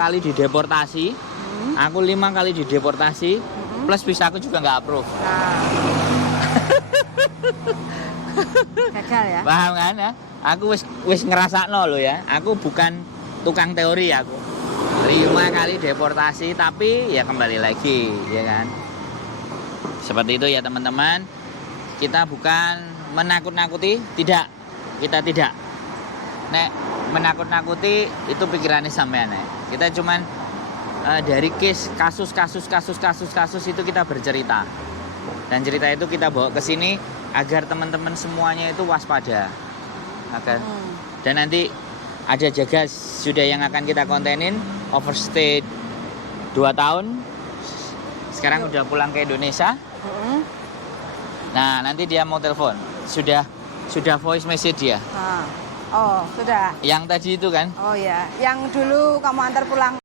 kali dideportasi, aku 5 kali dideportasi, plus visa aku juga nggak approve. Gagal ya? Paham kan ya? Aku wis ngerasakno lo ya. Aku bukan tukang teori aku. 5 kali deportasi tapi ya kembali lagi, ya kan? Seperti itu ya teman-teman. Kita bukan menakut-nakuti, tidak. Kita tidak. Nek menakut-nakuti itu pikirannya sampean nek. Kita cuman dari kasus itu kita bercerita. Dan cerita itu kita bawa ke sini agar teman-teman semuanya itu waspada. Agar dan nanti ada jaga sudah yang akan kita kontenin overstay 2 tahun. Sekarang udah pulang ke Indonesia. Nah, nanti dia mau telepon. Sudah voice message dia. Oh, sudah. Yang tadi itu kan? Oh ya, yang dulu kamu antar pulang.